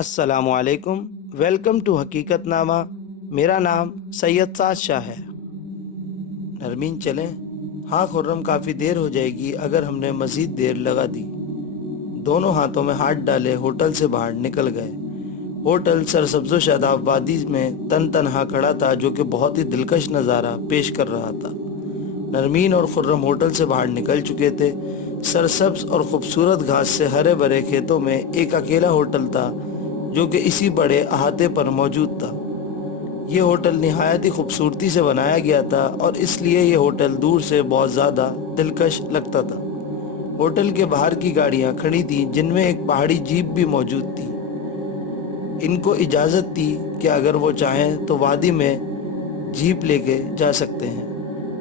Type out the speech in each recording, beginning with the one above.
السلام علیکم، welcome to حقیقت نامہ۔ میرا نام سید سعد شاہ ہے۔ نرمین چلیں؟ ہاں خرم، کافی دیر ہو جائے گی اگر ہم نے مزید دیر لگا دی۔ دونوں ہاتھوں میں ہاتھ ڈالے ہوٹل سے باہر نکل گئے۔ ہوٹل سرسبز و شاداب وادی میں تنہا کھڑا تھا، جو کہ بہت ہی دلکش نظارہ پیش کر رہا تھا۔ نرمین اور خرم ہوٹل سے باہر نکل چکے تھے۔ سرسبز اور خوبصورت گھاس سے ہرے بھرے کھیتوں میں ایک اکیلا ہوٹل تھا، جو کہ اسی بڑے احاطے پر موجود تھا۔ یہ ہوٹل نہایت ہی خوبصورتی سے بنایا گیا تھا اور اس لیے یہ ہوٹل دور سے بہت زیادہ دلکش لگتا تھا۔ ہوٹل کے باہر کی گاڑیاں کھڑی تھیں، جن میں ایک پہاڑی جیپ بھی موجود تھی۔ ان کو اجازت تھی کہ اگر وہ چاہیں تو وادی میں جیپ لے کے جا سکتے ہیں،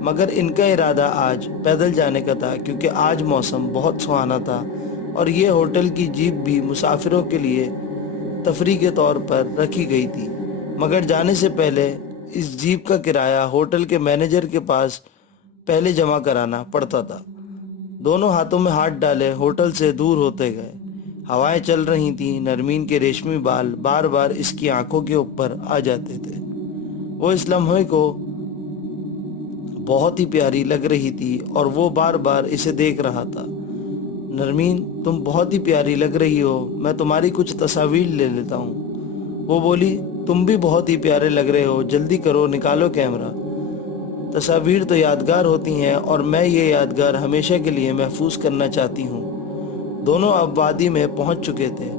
مگر ان کا ارادہ آج پیدل جانے کا تھا، کیونکہ آج موسم بہت سہانا تھا اور یہ ہوٹل کی جیپ بھی مسافروں کے لیے تفریح کے طور پر رکھی گئی تھی۔ مگر جانے سے پہلے اس جیپ کا کرایہ ہوٹل کے مینیجر کے پاس پہلے جمع کرانا پڑتا تھا۔ دونوں ہاتھوں میں ہاتھ ڈالے ہوٹل سے دور ہوتے گئے۔ ہوائیں چل رہی تھیں، نرمین کے ریشمی بال بار بار اس کی آنکھوں کے اوپر آ جاتے تھے۔ وہ اس لمحے کو بہت ہی پیاری لگ رہی تھی اور وہ بار بار اسے دیکھ رہا تھا۔ نرمین، تم بہت ہی پیاری لگ رہی ہو، میں تمہاری کچھ تصاویر لے لیتا ہوں۔ وہ بولی، تم بھی بہت ہی پیارے لگ رہے ہو، جلدی کرو، نکالو کیمرہ۔ تصاویر تو یادگار ہوتی ہیں اور میں یہ یادگار ہمیشہ کے لیے محفوظ کرنا چاہتی ہوں۔ دونوں اب وادی میں پہنچ چکے تھے۔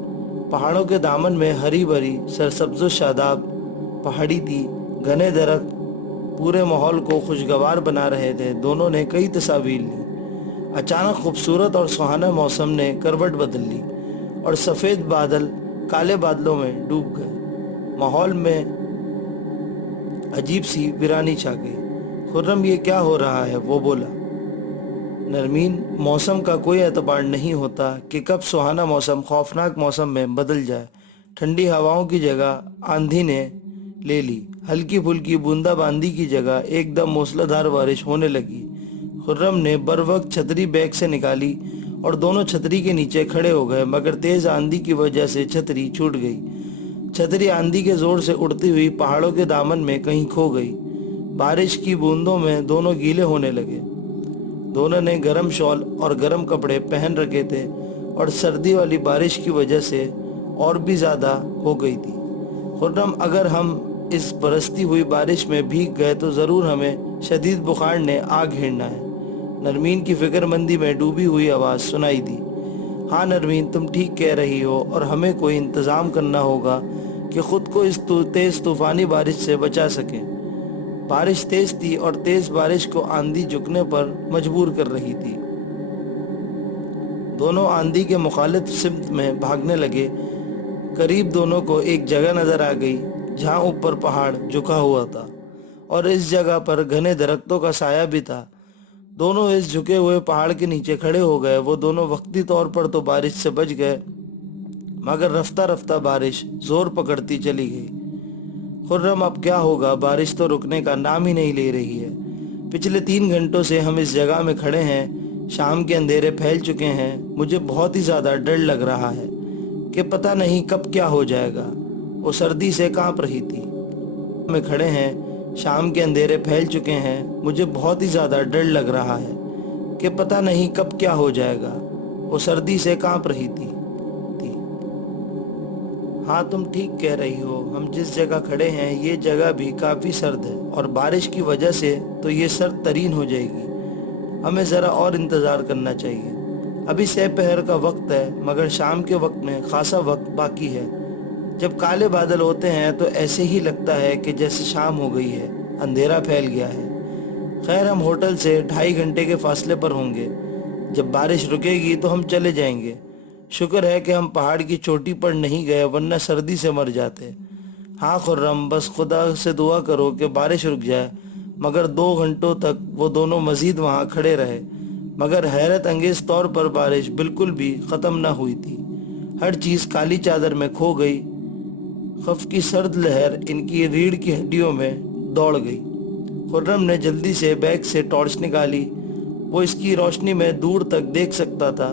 پہاڑوں کے دامن میں ہری بھری سرسبز و شاداب پہاڑی تھی، گھنے درخت پورے ماحول کو خوشگوار بنا رہے تھے۔ دونوں نے کئی تصاویر لی۔ اچانک خوبصورت اور سہانا موسم نے کروٹ بدل لی اور سفید بادل کالے بادلوں میں ڈوب گئے۔ ماحول میں عجیب سی ویرانی چھا گئی۔ خرم، یہ کیا ہو رہا ہے؟ وہ بولا۔ نرمین، موسم کا کوئی اعتبار نہیں ہوتا کہ کب سہانا موسم خوفناک موسم میں بدل جائے۔ ٹھنڈی ہواؤں کی جگہ آندھی نے لے لی، ہلکی پھلکی بوندا باندی کی جگہ ایک دم موسلادھار بارش ہونے لگی۔ خرم نے بروقت چھتری بیگ سے نکالی اور دونوں چھتری کے نیچے کھڑے ہو گئے، مگر تیز آندھی کی وجہ سے چھتری چھوٹ گئی۔ چھتری آندھی کے زور سے اڑتی ہوئی پہاڑوں کے دامن میں کہیں کھو گئی۔ بارش کی بوندوں میں دونوں گیلے ہونے لگے۔ دونوں نے گرم شال اور گرم کپڑے پہن رکھے تھے اور سردی والی بارش کی وجہ سے اور بھی زیادہ ہو گئی تھی۔ خرم، اگر ہم اس برستی ہوئی بارش میں بھیگ گئے تو ضرور ہمیں شدید بخار نے آ گھیرنا ہے۔ نرمین کی فکر مندی میں ڈوبی ہوئی آواز سنائی دی۔ ہاں نرمین، تم ٹھیک کہہ رہی ہو اور ہمیں کوئی انتظام کرنا ہوگا کہ خود کو اس تیز طوفانی بارش سے بچا سکیں۔ بارش تیز تھی اور تیز بارش کو آندھی جھکنے پر مجبور کر رہی تھی۔ دونوں آندھی کے مخالف سمت میں بھاگنے لگے۔ قریب دونوں کو ایک جگہ نظر آ گئی جہاں اوپر پہاڑ جھکا ہوا تھا اور اس جگہ پر گھنے درختوں کا سایہ بھی تھا۔ دونوں اس جھکے ہوئے پہاڑ کے نیچے کھڑے ہو گئے۔ وہ دونوں وقتی طور پر تو بارش سے بچ گئے، مگر رفتہ رفتہ بارش زور پکڑتی چلی گئی۔ خرم، اب کیا ہوگا؟ بارش تو رکنے کا نام ہی نہیں لے رہی ہے۔ پچھلے 3 گھنٹوں سے ہم اس جگہ میں کھڑے ہیں، شام کے اندھیرے پھیل چکے ہیں۔ مجھے بہت ہی زیادہ ڈر لگ رہا ہے کہ پتہ نہیں کب کیا ہو جائے گا۔ وہ سردی سے کانپ رہی تھی۔ میں کھڑے ہیں، شام کے اندھیرے پھیل چکے ہیں۔ مجھے بہت ہی زیادہ ڈر لگ رہا ہے کہ پتہ نہیں کب کیا ہو جائے گا۔ وہ سردی سے کانپ رہی تھی۔ ہاں تم ٹھیک کہہ رہی ہو، ہم جس جگہ کھڑے ہیں یہ جگہ بھی کافی سرد ہے اور بارش کی وجہ سے تو یہ سرد ترین ہو جائے گی۔ ہمیں ذرا اور انتظار کرنا چاہیے۔ ابھی سہ پہر کا وقت ہے، مگر شام کے وقت میں خاصا وقت باقی ہے۔ جب کالے بادل ہوتے ہیں تو ایسے ہی لگتا ہے کہ جیسے شام ہو گئی ہے، اندھیرا پھیل گیا ہے۔ خیر، ہم ہوٹل سے 2.5 گھنٹے کے فاصلے پر ہوں گے۔ جب بارش رکے گی تو ہم چلے جائیں گے۔ شکر ہے کہ ہم پہاڑ کی چوٹی پر نہیں گئے، ورنہ سردی سے مر جاتے۔ ہاں خرم، بس خدا سے دعا کرو کہ بارش رک جائے۔ مگر 2 گھنٹوں تک وہ دونوں مزید وہاں کھڑے رہے، مگر حیرت انگیز طور پر بارش بالکل بھی ختم نہ ہوئی تھی۔ ہر چیز کالی چادر میں کھو گئی۔ خوف کی سرد لہر ان کی ریڑھ کی ہڈیوں میں دوڑ گئی۔ خرم نے جلدی سے بیگ سے ٹارچ نکالی۔ وہ اس کی روشنی میں دور تک دیکھ سکتا تھا۔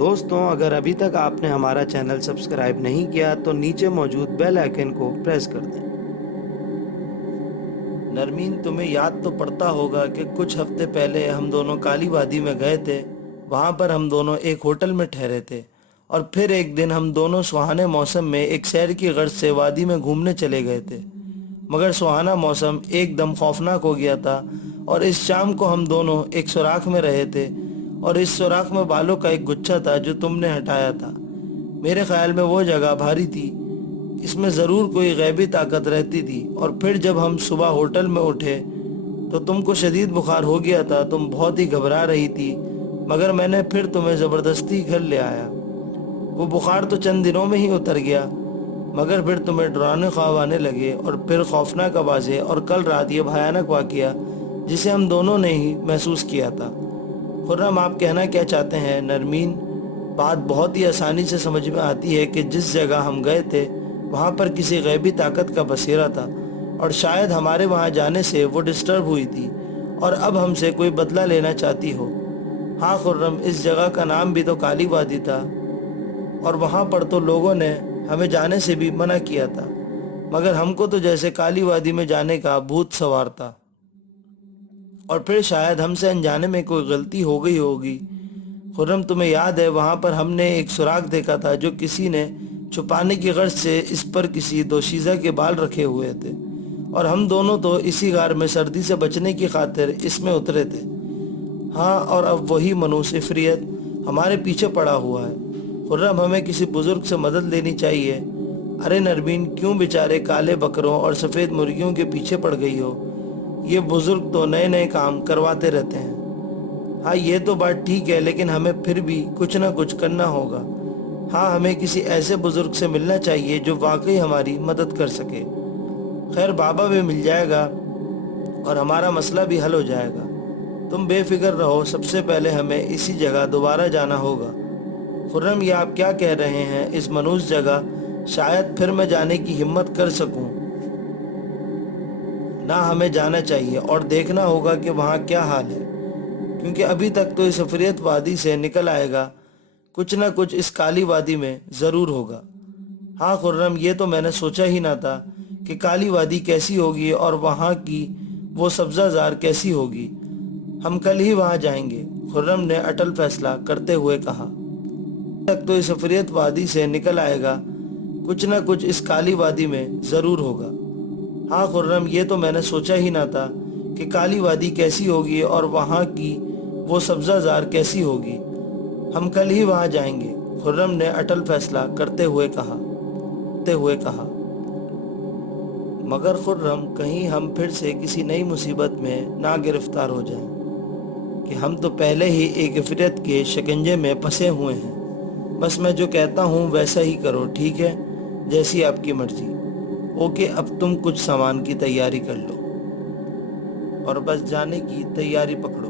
دوستوں اگر ابھی تک آپ نے ہمارا چینل سبسکرائب نہیں کیا تو نیچے موجود بیل آئیکن کو پریس کر دیں۔ نرمین تمہیں یاد تو پڑتا ہوگا کہ کچھ ہفتے پہلے ہم دونوں کالی وادی میں گئے تھے۔ وہاں پر ہم دونوں ایک ہوٹل میں ٹھہرے تھے اور پھر ایک دن ہم دونوں سہانے موسم میں ایک سیر کی غرض سے وادی میں گھومنے چلے گئے تھے، مگر سہانا موسم ایک دم خوفناک ہو گیا تھا اور اس شام کو ہم دونوں ایک سوراخ میں رہے تھے اور اس سوراخ میں بالوں کا ایک گچھا تھا جو تم نے ہٹایا تھا۔ میرے خیال میں وہ جگہ بھاری تھی، اس میں ضرور کوئی غیبی طاقت رہتی تھی۔ اور پھر جب ہم صبح ہوٹل میں اٹھے تو تم کو شدید بخار ہو گیا تھا، تم بہت ہی گھبرا رہی تھی، مگر میں نے پھر تمہیں زبردستی گھر لے آیا۔ وہ بخار تو چند دنوں میں ہی اتر گیا، مگر پھر تمہیں ڈرانے خواب آنے لگے اور پھر خوفناک آوازیں اور کل رات یہ بھیانک واقعہ جسے ہم دونوں نے ہی محسوس کیا تھا۔ خرم آپ کہنا کیا چاہتے ہیں؟ نرمین بات بہت ہی آسانی سے سمجھ میں آتی ہے کہ جس جگہ ہم گئے تھے وہاں پر کسی غیبی طاقت کا بسیرا تھا اور شاید ہمارے وہاں جانے سے وہ ڈسٹرب ہوئی تھی اور اب ہم سے کوئی بدلہ لینا چاہتی ہو۔ ہاں خرم، اس جگہ کا نام بھی تو کالی وادی تھا اور وہاں پر تو لوگوں نے ہمیں جانے سے بھی منع کیا تھا، مگر ہم کو تو جیسے کالی وادی میں جانے کا بھوت سوار تھا اور پھر شاید ہم سے انجانے میں کوئی غلطی ہو گئی ہوگی۔ خرم تمہیں یاد ہے وہاں پر ہم نے ایک سوراخ دیکھا تھا جو کسی نے چھپانے کی غرض سے اس پر کسی دوشیزہ کے بال رکھے ہوئے تھے اور ہم دونوں تو اسی غار میں سردی سے بچنے کی خاطر اس میں اترے تھے۔ ہاں، اور اب وہی منوس عفریت ہمارے پیچھے پڑا ہوا ہے۔ خرم ہمیں کسی بزرگ سے مدد لینی چاہیے۔ ارے نرمین، کیوں بیچارے کالے بکروں اور سفید مرغیوں کے پیچھے پڑ گئی ہو؟ یہ بزرگ تو نئے نئے کام کرواتے رہتے ہیں۔ ہاں یہ تو بات ٹھیک ہے، لیکن ہمیں پھر بھی کچھ نہ کچھ کرنا ہوگا۔ ہاں، ہمیں کسی ایسے بزرگ سے ملنا چاہیے جو واقعی ہماری مدد کر سکے۔ خیر، بابا بھی مل جائے گا اور ہمارا مسئلہ بھی حل ہو جائے گا۔ تم بے فکر رہو، سب سے پہلے ہمیں اسی جگہ دوبارہ جانا ہوگا۔ خرم، یہ آپ کیا کہہ رہے ہیں؟ اس منوس جگہ شاید پھر میں جانے کی ہمت کر سکوں۔ نہ، ہمیں جانا چاہیے اور دیکھنا ہوگا کہ وہاں کیا حال ہے، کیونکہ ابھی تک تو اس عفریت وادی سے نکل آئے گا، کچھ نہ کچھ اس کالی وادی میں ضرور ہوگا۔ ہاں خرم، یہ تو میں نے سوچا ہی نہ تھا کہ کالی وادی کیسی ہوگی اور وہاں کی وہ سبزہ زار کیسی ہوگی۔ ہم کل ہی وہاں جائیں گے، خرم نے اٹل فیصلہ کرتے ہوئے کہا۔ تک تو اس عفریت وادی سے نکل آئے گا، کچھ نہ کچھ اس کالی وادی میں ضرور ہوگا۔ ہاں خرم، یہ تو میں نے سوچا ہی نہ تھا کہ کالی وادی کیسی ہوگی اور وہاں کی وہ سبزہ زار کیسی ہوگی۔ ہم کل ہی وہاں جائیں گے، خرم نے اٹل فیصلہ کرتے ہوئے کہا۔ مگر خرم، کہیں ہم پھر سے کسی نئی مصیبت میں نہ گرفتار ہو جائیں کہ ہم تو پہلے ہی ایک عفریت کے شکنجے میں پھنسے ہوئے ہیں۔ بس میں جو کہتا ہوں ویسا ہی کرو، ٹھیک ہے؟ جیسی آپ کی مرضی۔ اوکے، اب تم کچھ سامان کی تیاری کر لو اور بس جانے کی تیاری پکڑو۔